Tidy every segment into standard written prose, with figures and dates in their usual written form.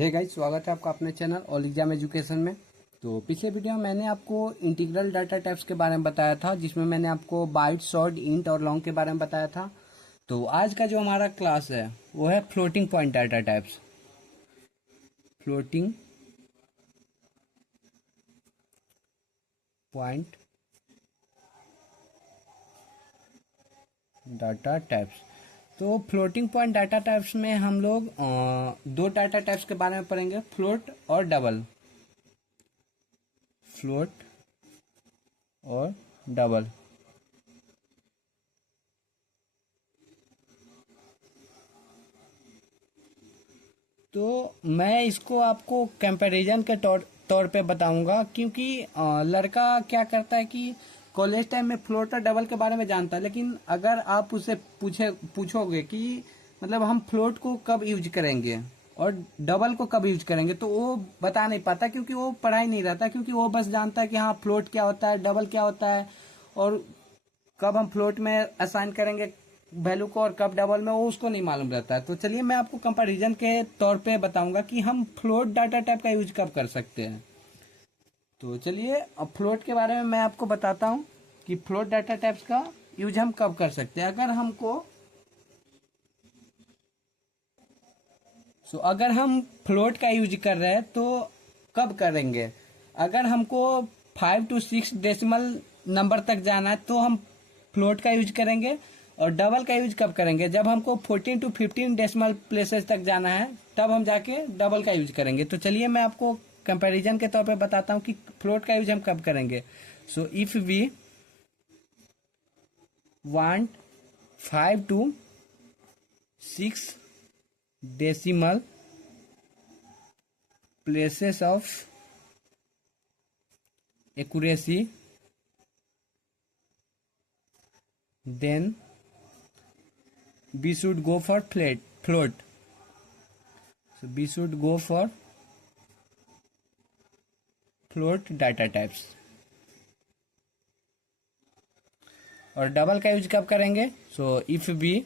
Hey guys, स्वागत है आपका अपने चैनल ऑल एग्जाम एजुकेशन में। तो पिछले वीडियो में मैंने आपको इंटीग्रल डाटा टाइप्स के बारे में बताया था, जिसमें मैंने आपको बाइट, शॉर्ट, इंट और लॉन्ग के बारे में बताया था। तो आज का जो हमारा क्लास है वो है floating point data types. Floating point data types. तो फ्लोटिंग पॉइंट डाटा टाइप्स में हम लोग दो डाटा टाइप्स के बारे में पढ़ेंगे, फ्लोट और डबल। फ्लोट और डबल। तो मैं इसको आपको कंपैरिजन के तौर पे बताऊंगा, क्योंकि लड़का क्या करता है कि कॉलेज टाइम में फ्लोट और डबल के बारे में जानता है, लेकिन अगर आप उससे पूछोगे कि मतलब हम फ्लोट को कब यूज करेंगे और डबल को कब यूज करेंगे, तो वो बता नहीं पाता, क्योंकि वो पढ़ाई नहीं रहता। क्योंकि वो बस जानता है कि हाँ फ्लोट क्या होता है, डबल क्या होता है, और कब हम फ्लोट में असाइन करेंगे वैल्यू को और कब डबल में, वो उसको नहीं मालूम रहता है। तो चलिए मैं आपको कंपैरिजन के तौर पे बताऊंगा कि हम फ्लोट डाटा टाइप का यूज कब कर सकते हैं। तो चलिए अब फ्लोट के बारे में मैं आपको बताता हूँ कि फ्लोट डाटा टाइप्स का यूज हम कब कर सकते हैं। अगर हम फ्लोट का यूज कर रहे हैं तो कब करेंगे। अगर हमको 5 to 6 डेसिमल नंबर तक जाना है तो हम फ्लोट का यूज करेंगे। और डबल का यूज कब करेंगे, जब हमको 14 to 15 डेसिमल प्लेसेस तक जाना है, तब हम जाके डबल का यूज करेंगे। तो चलिए मैं आपको कंपैरिजन के तौर पे बताता हूँ कि फ्लोट का यूज हम कब करेंगे। So if we want 5 to 6 decimal places of accuracy, then we should go for float. So we should go for float data types. और डबल का यूज कब करेंगे। So if we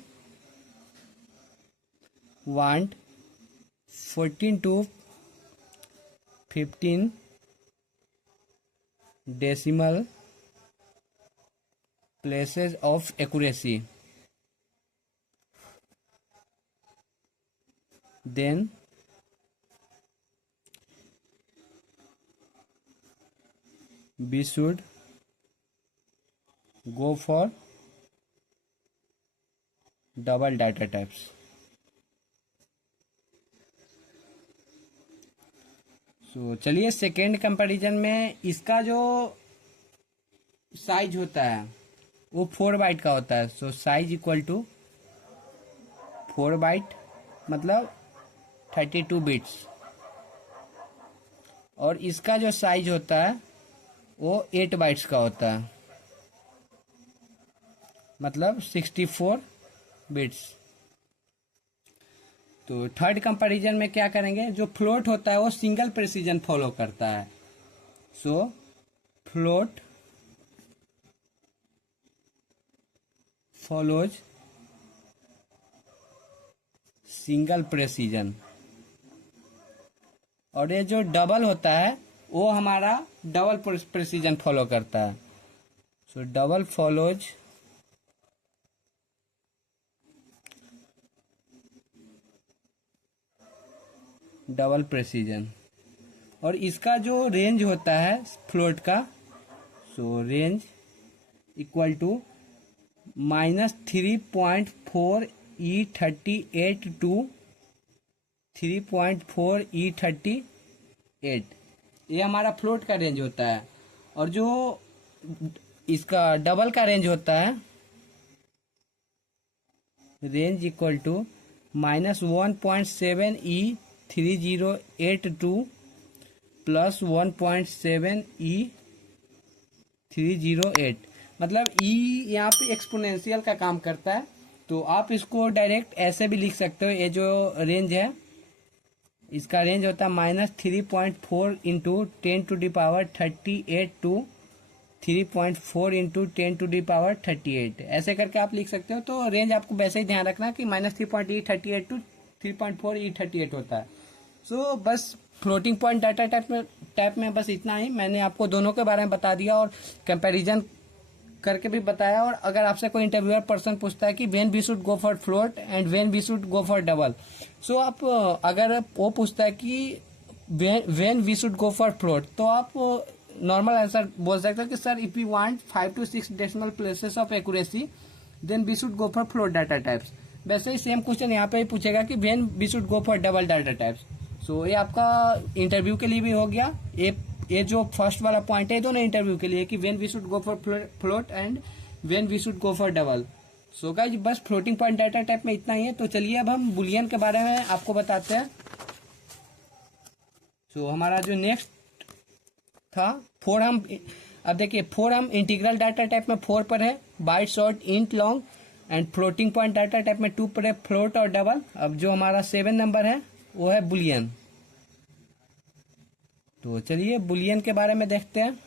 want 14 to 15 decimal places of accuracy, then we should go for double data types. तो चलिए second comparison में इसका जो size होता है वो 4 बाइट का होता है। सो साइज इक्वल टू 4 बाइट मतलब 32 बिट्स। और इसका जो साइज होता है वो 8 बाइट्स का होता है, मतलब 64 बिट्स। तो थर्ड कंपैरिजन में क्या करेंगे, जो फ्लोट होता है वो सिंगल प्रेसिजन फॉलो करता है। सो फ्लोट फॉलोज सिंगल प्रेसिजन। और ये जो डबल होता है वो हमारा डबल प्रेसिजन फॉलो करता है। So double follows double precision. और इसका जो रेंज होता है फ्लोट का, so range equal to -3.4E38 to 3.4E38। ये हमारा फ्लोट का रेंज होता है। और जो इसका डबल का रेंज होता है, range equal to -1.7E3082 plus 1.7E308। मतलब ई यहाँ पे एक्सपोनेंशियल का काम करता है। तो आप इसको डायरेक्ट ऐसे भी लिख सकते हो। ये जो रेंज है इसका रेंज होता है -3.4 इंटू 10⁻38 टू 3.4 इंटू 10⁻38। ऐसे करके आप लिख सकते हो। तो रेंज आपको वैसे ही ध्यान रखना कि -3.E38 टू 3.4E38 होता है। सो बस फ्लोटिंग पॉइंट डाटा टाइप में बस इतना ही। मैंने आपको दोनों के बारे में बता दिया और कंपैरिजन करके भी बताया। और अगर आपसे कोई इंटरव्यूअर पर्सन पूछता है कि when we should go for float and when we should go for double, so आप अगर वो पूछता है कि when we should go for float, तो आप नॉर्मल आंसर बोल सकते हो कि sir if you want 5 to 6 decimal places of accuracy then we should go for float data types. वैसे ही सेम क्वेश्चन यहाँ पे ही पूछेगा कि when we should go for double data types. So ये आपका इंटरव्यू के लिए भी हो गया। ये जो फर्स्ट वाला पॉइंट है दोनों इंटरव्यू के लिए कि when we should go for float and when we should go for double. So guys बस फ्लोटिंग पॉइंट डाटा टाइप में इतना ही है। तो चलिए अब हम बुलियन के बारे में आपको बताते हैं। सो हमारा जो नेक्स्ट था अब देखिए हम इंटीग्रल डाटा टाइप में 4 पर है, bite short int long and floating point data type में 2 पर है, फ्लोट और डबल। अब जो हमारा 7 नंबर है वो है बुलियन। तो चलिए बुलियन के बारे में देखते हैं।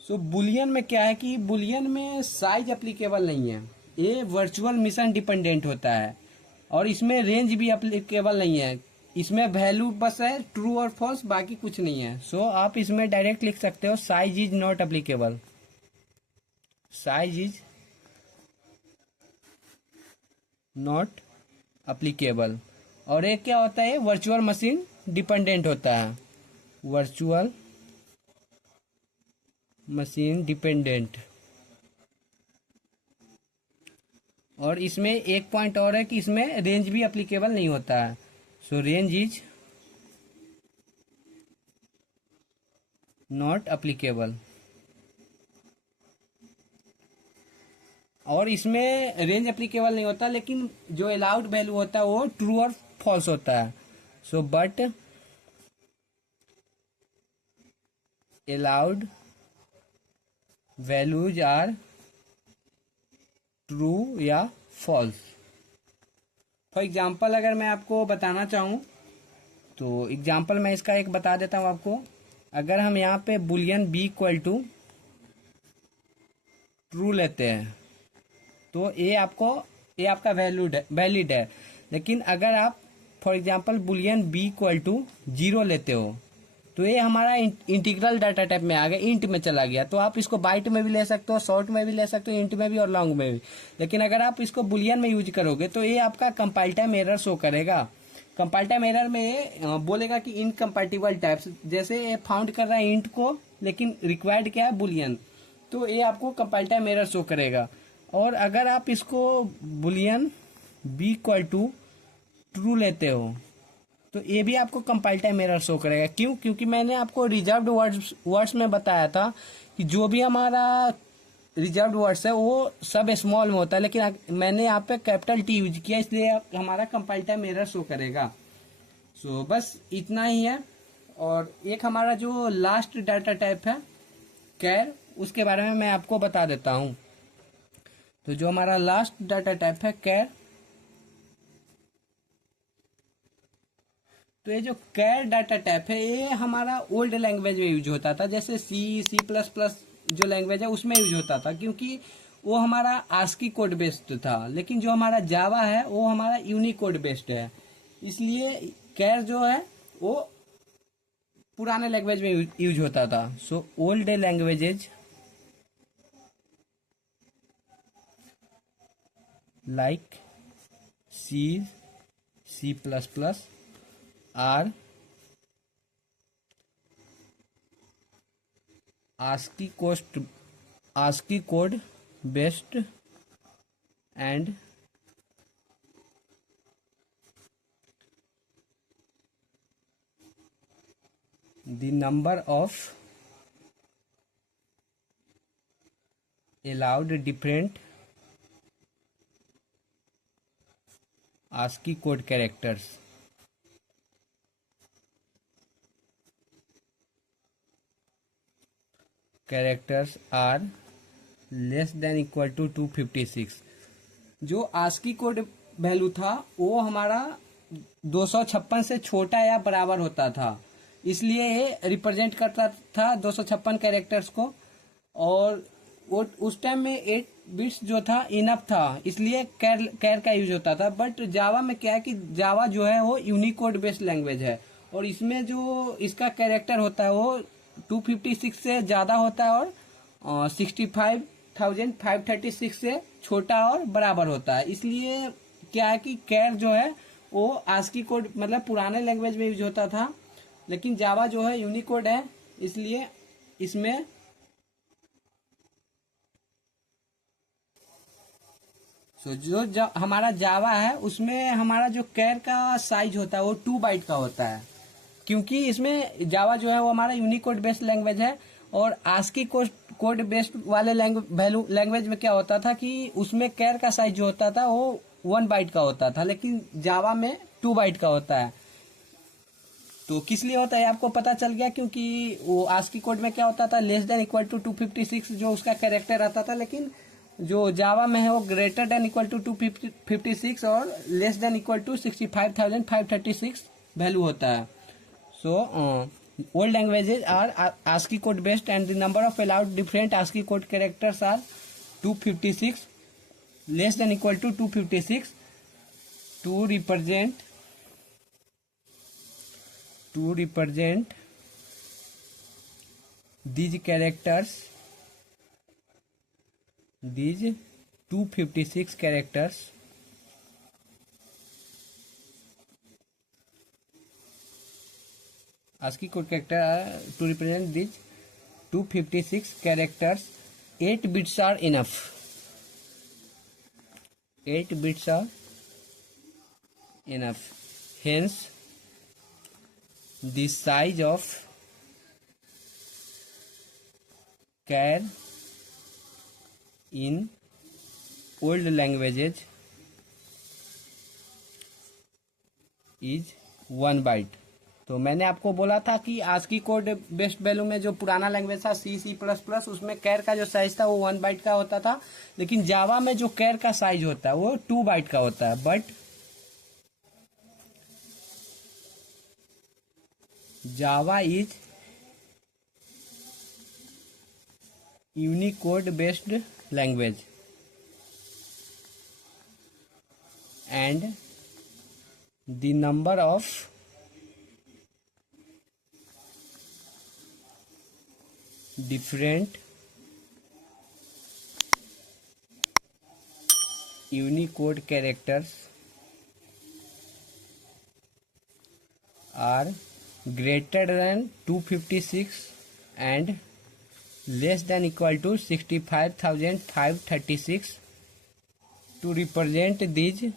सो बुलियन में क्या है कि बुलियन में साइज एप्लीकेबल नहीं है, ये वर्चुअल मिशन डिपेंडेंट होता है और इसमें रेंज भी एप्लीकेबल नहीं है। इसमें वैल्यू बस है ट्रू और फॉल्स, बाकी कुछ नहीं है। सो आप इसमें डायरेक्ट लिख सकते हो size is not applicable, size is not applicable. और ये क्या होता है, वर्चुअल मशीन डिपेंडेंट होता है, वर्चुअल मशीन डिपेंडेंट। और इसमें एक पॉइंट और है कि इसमें रेंज भी एप्लीकेबल नहीं होता है। सो रेंज इज नॉट एप्लीकेबल। और इसमें रेंज एप्लीकेबल नहीं होता, लेकिन जो अलाउड वैल्यू होता है वो ट्रू और फॉल्स होता है। So but allowed values are true या फॉल्स। फॉर एग्जाम्पल अगर मैं आपको बताना चाहूँ तो एग्जाम्पल मैं इसका एक बता देता हूँ आपको। अगर हम यहाँ पे boolean B equal to true लेते हैं तो ये आपका वैलिड है। लेकिन अगर आप for example boolean B equal to 0 लेते हो तो ये हमारा इंटीग्रल डाटा टाइप में आ गया, इंट में चला गया। तो आप इसको बाइट में भी ले सकते हो, शॉर्ट में भी ले सकते हो, इंट में भी और लॉन्ग में भी। लेकिन अगर आप इसको बुलियन में यूज करोगे तो ये आपका कंपाइल टाइम एरर शो करेगा। कंपाइल टाइम एरर में ये बोलेगा कि इनकम्पैटिबल टाइप्स, जैसे ये फाउंड कर रहा है इंट को लेकिन रिक्वायर्ड क्या है बुलियन, तो ये आपको कंपाइल टाइम एरर शो करेगा। और अगर आप इसको boolean B equal to true लेते हो तो ये भी आपको कंपाइल टाइम एरर शो करेगा। क्यों? क्योंकि मैंने आपको रिजर्व्ड वर्ड्स में बताया था कि जो भी हमारा रिजर्व्ड वर्ड्स है वो सब स्मॉल में होता है, लेकिन मैंने यहाँ पे कैपिटल टी यूज किया, इसलिए हमारा कंपाइल टाइम एरर शो करेगा। सो बस इतना ही है। और एक हमारा जो लास्ट डाटा टाइप है कैर, उसके बारे में मैं आपको बता देता हूँ। तो जो हमारा लास्ट डाटा टाइप है कैर, तो ये जो कैर डाटा टाइप है ये हमारा ओल्ड लैंग्वेज में यूज होता था, जैसे C++ जो लैंग्वेज है उसमें यूज होता था, क्योंकि वो हमारा आस्की कोड बेस्ड था। लेकिन जो हमारा जावा है वो हमारा यूनिकोड बेस्ड है, इसलिए कैर जो है वो पुराने लैंग्वेज में यूज होता था। सो old languages like C++ are ASCII code based and the number of allowed different ASCII code characters are less than equal to 256। जो ASCII कोड वैल्यू था वो हमारा 256 से छोटा या बराबर होता था, इसलिए ये रिप्रेजेंट करता था 256 कैरेक्टर्स को। और वो उस टाइम में 8 बिट्स जो था इनफ था, इसलिए कैर का यूज होता था। बट जावा में क्या है कि जावा जो है वो यूनिकोड बेस्ड लैंग्वेज है, और इसमें जो इसका कैरेक्टर होता है वो 256 से ज़्यादा होता है, और 65,536 से छोटा और बराबर होता है। इसलिए क्या है कि कैर जो है वो आस्की कोड मतलब पुराने लैंग्वेज में यूज होता था, लेकिन जावा जो है यूनिकोड है, इसलिए इसमें जो हमारा जावा है उसमें हमारा जो कैर का साइज होता है वो 2 बाइट का होता है, क्योंकि इसमें जावा जो है वो हमारा यूनिकोड बेस्ड लैंग्वेज है। और आस्की कोड बेस्ड वाले लैंग्वेज में क्या होता था कि उसमें कैर का साइज जो होता था वो 1 बाइट का होता था, लेकिन जावा में 2 बाइट का होता है। तो किस लिए होता है आपको पता चल गया, क्योंकि वो आस्की कोड में क्या होता था, लेस देन इक्वल टू 256 जो उसका कैरेक्टर रहता था, लेकिन जो जावा में है वो ग्रेटर देन इक्वल टू 256 और less than equal to 65,536 value होता है। So old languages are ASCII code based and the number of allowed different ASCII code characters are 256 less than equal to 256 to represent these characters, these 256 characters ASCII code character to represent these 256 characters 8 bits are enough. 8 bits are enough. Hence the size of char in old languages is 1 byte. तो मैंने आपको बोला था कि ASCII code based value में जो पुराना language था C++, उसमें कैर का जो साइज था वो 1 बाइट का होता था, लेकिन जावा में जो कैर का साइज होता है वो 2 बाइट का होता है। But Java is Unicode based language and the number of different Unicode characters are greater than 256 and less than equal to 65,536 to represent these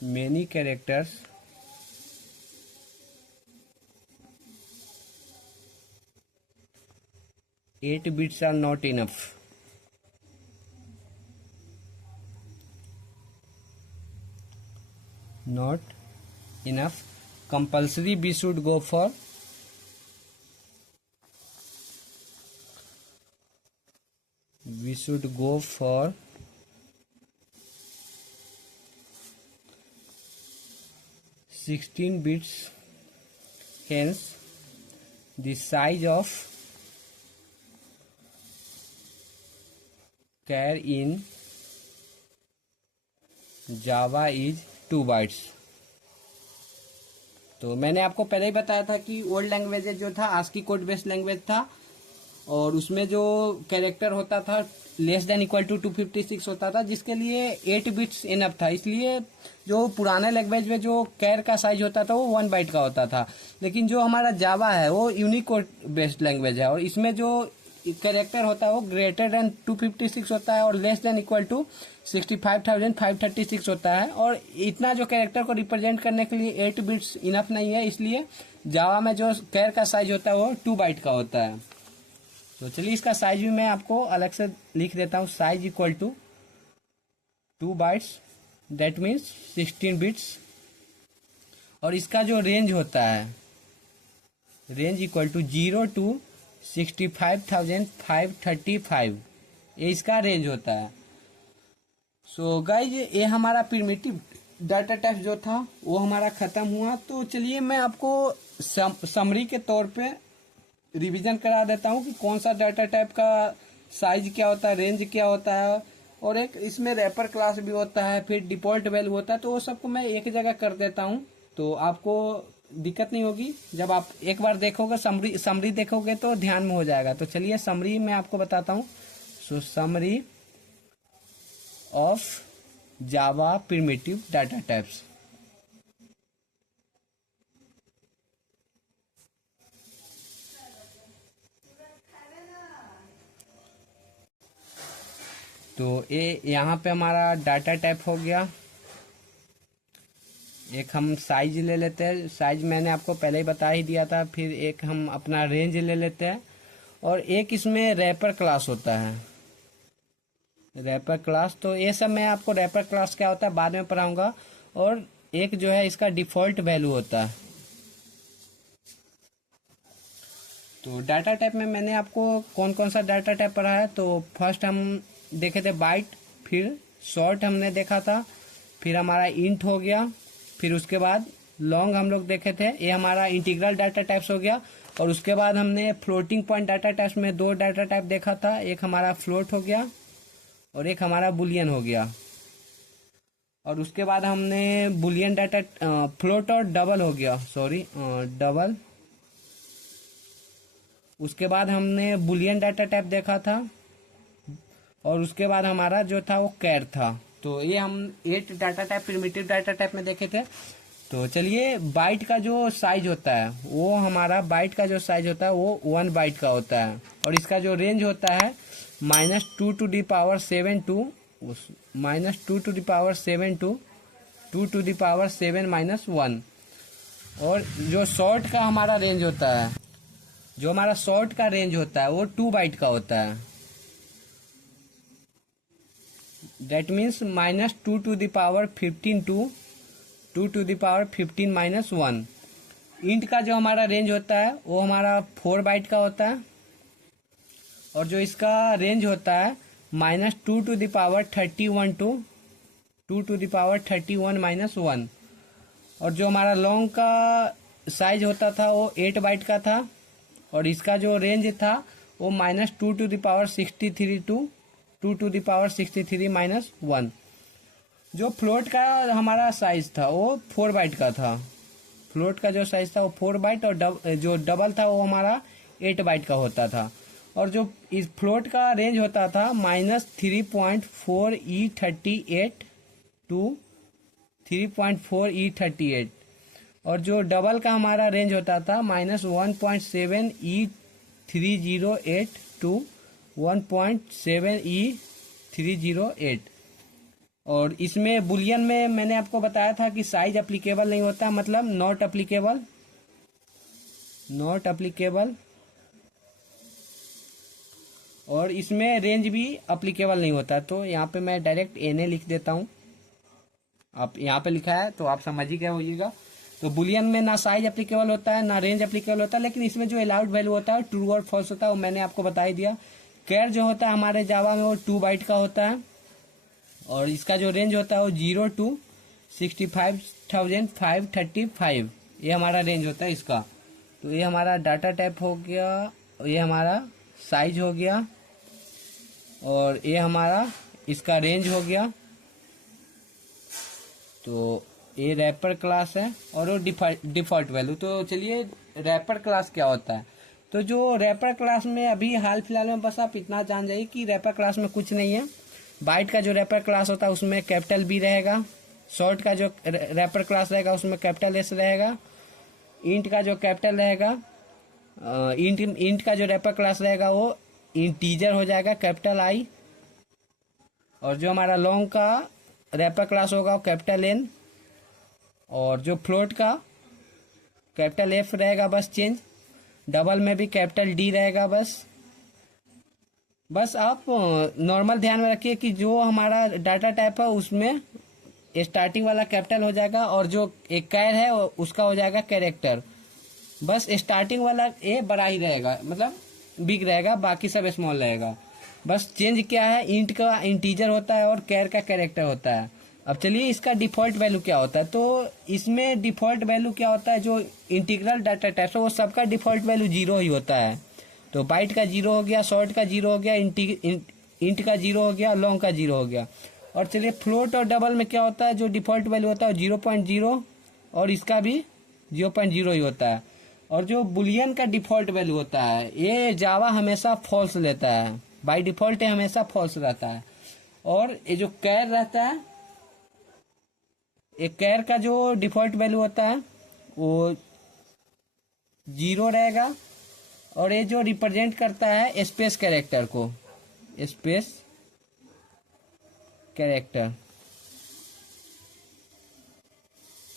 many characters. 8 bits are not enough. Not enough. Compulsory we should go for 16 bits. Hence the size of char in Java is 2 bytes. तो मैंने आपको पहले ही बताया था कि old language जो था ASCII code based language था, और उसमें जो कैरेक्टर होता था लेस देन इक्वल टू 256 होता था, जिसके लिए 8 बिट्स इनफ था। इसलिए जो पुराने लैंग्वेज में जो कैर का साइज होता था वो 1 बाइट का होता था, लेकिन जो हमारा जावा है वो यूनिकोड बेस्ड लैंग्वेज है, और इसमें जो कैरेक्टर होता है वो ग्रेटर देन 256 होता है और लेस देन इक्वल टू 65,536 होता है। और इतना जो कैरेक्टर को रिप्रेजेंट करने के लिए 8 बिट्स इनफ नहीं है, इसलिए जावा में जो कैर का साइज होता है वो 2 बाइट का होता है। तो चलिए इसका साइज भी मैं आपको अलग से लिख देता हूँ। Size equal to 2 bytes that means 16 bits, और इसका जो रेंज होता है रेंज इक्वल टू 0 to 65,535, ये इसका रेंज होता है। सो गाइज ये हमारा प्रिमिटिव डाटा टाइप जो था वो हमारा खत्म हुआ। तो चलिए मैं आपको समरी के तौर पे रिवीजन करा देता हूँ कि कौन सा डाटा टाइप का साइज क्या होता है, रेंज क्या होता है, और एक इसमें रैपर क्लास भी होता है, फिर डिफॉल्ट वैल्यू होता है। तो वो सबको मैं एक जगह कर देता हूँ, तो आपको दिक्कत नहीं होगी। जब आप एक बार देखोगे, समरी देखोगे तो ध्यान में हो जाएगा। तो चलिए समरी मैं आपको बताता हूँ। सो summary of Java primitive data types. तो ये यहाँ पे हमारा डाटा टाइप हो गया। एक हम साइज ले लेते हैं, साइज मैंने आपको पहले ही बता ही दिया था। फिर एक हम अपना रेंज ले लेते हैं, और एक इसमें रैपर क्लास होता है, रैपर क्लास। तो ये सब मैं आपको रैपर क्लास क्या होता है बाद में पढ़ाऊंगा। और एक जो है इसका डिफॉल्ट वैल्यू होता है। तो डाटा टाइप में मैंने आपको कौन कौन सा डाटा टाइप पढ़ा है। तो फर्स्ट हम देखे थे बाइट, फिर शॉर्ट हमने देखा था, फिर हमारा इंट हो गया, फिर उसके बाद लॉन्ग हम लोग देखे थे। ये हमारा इंटीग्रल डाटा टाइप्स हो गया। और उसके बाद हमने फ्लोटिंग पॉइंट डाटा टाइप्स में दो डाटा टाइप देखा था, एक हमारा फ्लोट हो गया और एक हमारा बुलियन हो गया। और उसके बाद हमने बुलियन डाटा, फ्लोट और डबल हो गया, सॉरी डबल। उसके बाद हमने बुलियन डाटा टाइप देखा था, और उसके बाद हमारा जो था वो कैर था। तो ये हम 8 data type primitive data type में देखे थे। तो चलिए, बाइट का जो साइज होता है वो हमारा, बाइट का जो साइज होता है वो 1 बाइट का होता है। और इसका जो रेंज होता है -2 to the power 7 two -2 to the power 7 two 2 to the power 7 -1। और जो शॉर्ट का हमारा रेंज होता है, जो हमारा शॉर्ट का रेंज होता है वो 2 बाइट का होता है। That means -2 to the power 15 two 2 to the power 15 -1। Int का जो हमारा रेंज होता है वो हमारा 4 बाइट का होता है। और जो इसका रेंज होता है -2 to the power 31 two 2 to the power 31 -1। और जो हमारा लॉन्ग का साइज होता था वो 8 बाइट का था। और इसका जो रेंज था वो -2 to the power 63 two 2 to the power 63 -1। जो फ्लोट का हमारा साइज था वो 4 बाइट का था। फ्लोट का जो साइज था वो 4 बाइट, और जो डबल था वो हमारा 8 बाइट का होता था। और जो इस फ्लोट का रेंज होता था -3.4 E38 टू 3.4 E38। और जो डबल का हमारा रेंज होता था -1.7 E308 टू 1.7 E308। और इसमें बुलियन में मैंने आपको बताया था कि साइज एप्लीकेबल नहीं होता, मतलब नॉट एप्लीकेबल। और इसमें रेंज भी एप्लीकेबल नहीं होता। तो यहाँ पे मैं डायरेक्ट NA लिख देता हूँ। आप यहाँ पे लिखा है तो आप समझ ही गए होइएगा। तो बुलियन में ना साइज एप्लीकेबल होता है ना रेंज एप्लीकेबल होता है, लेकिन इसमें जो अलाउड वैल्यू होता है ट्रू और फॉल्स होता है, वो मैंने आपको बता ही दिया। कैर जो होता है हमारे जावा में वो 2 बाइट का होता है। और इसका जो रेंज होता है वो 0 to 65,535, ये हमारा रेंज होता है इसका। तो ये हमारा डाटा टाइप हो गया, ये हमारा साइज हो गया, और ये हमारा इसका रेंज हो गया। तो ये रैपर क्लास है, और वो डिफॉल्ट वैल्यू। तो चलिए, रैपर क्लास क्या होता है। तो जो रैपर क्लास में अभी हाल फिलहाल में बस आप इतना जान जाइए कि रैपर क्लास में कुछ नहीं है। बाइट का जो रैपर क्लास होता है उसमें कैपिटल B रहेगा। शॉर्ट का जो रैपर क्लास रहेगा उसमें कैपिटल S रहेगा। इंट का जो कैपिटल रहेगा, इंट का जो रैपर क्लास रहेगा वो इंटीजर हो जाएगा, कैपिटल I। और जो हमारा लॉन्ग का रैपर क्लास होगा वो कैपिटल N। और जो फ्लोट का कैपिटल F रहेगा बस चेंज। डबल में भी कैपिटल D रहेगा बस आप नॉर्मल ध्यान में रखिए कि जो हमारा डाटा टाइप है उसमें स्टार्टिंग वाला कैपिटल हो जाएगा, और जो एक कैर है उसका हो जाएगा कैरेक्टर। बस स्टार्टिंग वाला ए बड़ा ही रहेगा, मतलब बिग रहेगा, बाकी सब स्मॉल रहेगा। बस चेंज क्या है, इंट का इंटीजर होता है और कैर का कैरेक्टर होता है। अब चलिए इसका डिफॉल्ट वैल्यू क्या होता है। तो इसमें डिफॉल्ट वैल्यू क्या होता है, जो इंटीग्रल डाटा टाइप है वो सबका डिफॉल्ट वैल्यू 0 ही होता है। तो बाइट का 0 हो गया, शॉर्ट का 0 हो गया, इंट का 0 हो गया, लॉन्ग का 0 हो गया। और चलिए फ्लोट और डबल में क्या होता है, जो डिफॉल्ट वैल्यू होता है 0.0 और इसका भी 0.0 ही होता है। और जो बुलियन का डिफॉल्ट वैल्यू होता है ये जावा हमेशा फॉल्स लेता है, बाय डिफॉल्ट ये हमेशा फॉल्स रहता है। और ये जो कैर रहता है, एक कैर का जो डिफॉल्ट वैल्यू होता है वो 0 रहेगा। और ये जो रिप्रेजेंट करता है स्पेस कैरेक्टर को, स्पेस कैरेक्टर,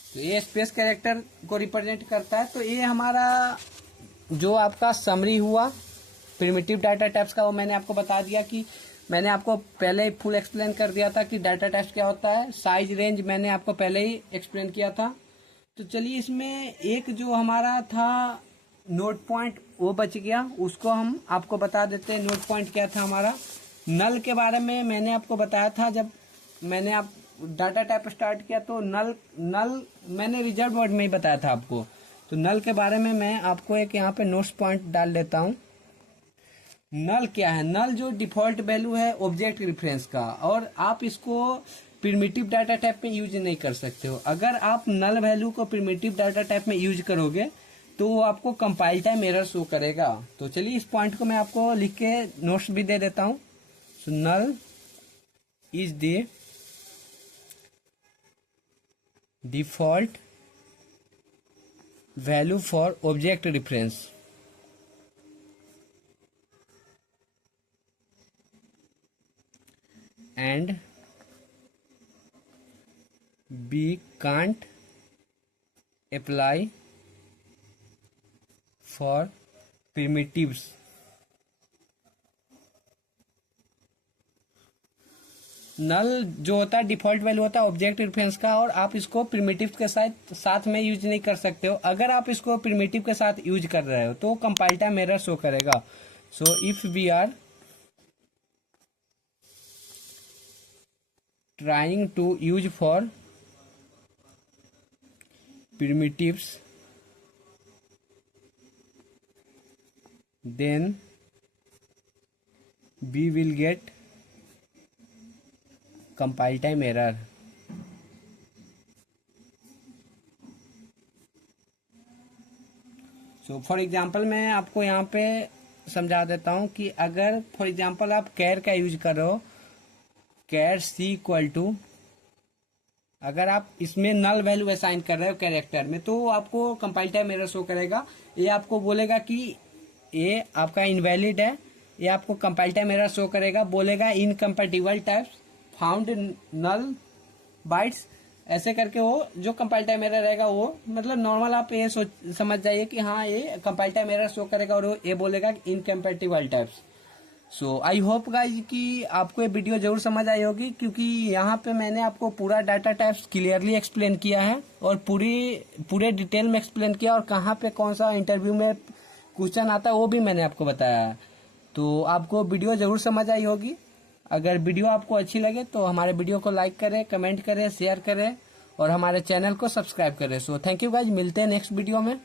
तो ये स्पेस कैरेक्टर को रिप्रेजेंट करता है। तो ये हमारा जो आपका समरी हुआ प्रिमिटिव डाटा टाइप्स का, वो मैंने आपको बता दिया कि मैंने आपको पहले ही फुल एक्सप्लेन कर दिया था कि डाटा टाइप्स क्या होता है। साइज रेंज मैंने आपको पहले ही एक्सप्लेन किया था। तो चलिए इसमें एक जो हमारा था नोट पॉइंट वो बच गया, उसको हम आपको बता देते हैं। नोट पॉइंट क्या था हमारा, नल के बारे में मैंने आपको बताया था जब मैंने आप डाटा टाइप स्टार्ट किया। तो नल मैंने रिजर्व वर्ड में ही बताया था आपको। तो नल के बारे में मैं आपको एक यहाँ पे नोट्स पॉइंट डाल देता हूँ। नल क्या है, नल जो डिफॉल्ट वैल्यू है ऑब्जेक्ट रेफरेंस का, और आप इसको प्रिमिटिव डाटा टाइप में यूज नहीं कर सकते हो। अगर आप नल वैल्यू को प्रिमिटिव डाटा टाइप में यूज करोगे तो वो आपको कंपाइल टाइम एरर शो करेगा। तो चलिए इस पॉइंट को मैं आपको लिख के नोट्स भी दे देता हूँ। So null is the default value for object reference and we can't apply for primitives। Null जो होता है डिफॉल्ट वैल्यू होता है ऑब्जेक्ट रेफरेंस का, और आप इसको प्रिमिटिव के साथ में यूज नहीं कर सकते हो। अगर आप इसको प्रिमिटिव के साथ यूज कर रहे हो तो कंपाइल टाइम एरर शो करेगा। So if we are trying to use for primitives then we will get compile time error। So for example मैं आपको यहाँ पे समझा देता हूँ कि अगर फॉर एग्जांपल आप कैर का यूज कर रहे हो, कैर सी इक्वल टू, अगर आप इसमें नल वैल्यू असाइन कर रहे हो कैरेक्टर में तो आपको कंपाइल टाइम एरर शो करेगा। ये आपको बोलेगा कि ये आपका इनवैलिड है, ये आपको कंपाइल टाइम एरर शो करेगा, बोलेगा इनकम्पैटिबल टाइप्स फाउंड नल बाइट्स, ऐसे करके वो जो कंपाइल टाइम एरर रहेगा वो मतलब नॉर्मल आप ये समझ जाइए कि हाँ ये कंपाइल टाइम एरर शो करेगा और ये बोलेगा incompatible types. So I hope guys कि आपको ये वीडियो जरूर समझ आई होगी, क्योंकि यहाँ पे मैंने आपको पूरा डाटा टाइप्स क्लियरली एक्सप्लेन किया है और पूरे डिटेल में एक्सप्लेन किया, और कहाँ पे कौन सा इंटरव्यू में क्वेश्चन आता है वो भी मैंने आपको बताया है। तो आपको वीडियो जरूर समझ आई होगी। अगर वीडियो आपको अच्छी लगे तो हमारे वीडियो को लाइक करें, कमेंट करें, शेयर करें और हमारे चैनल को सब्सक्राइब करें। सो थैंक यू गाइज, मिलते हैं नेक्स्ट वीडियो में।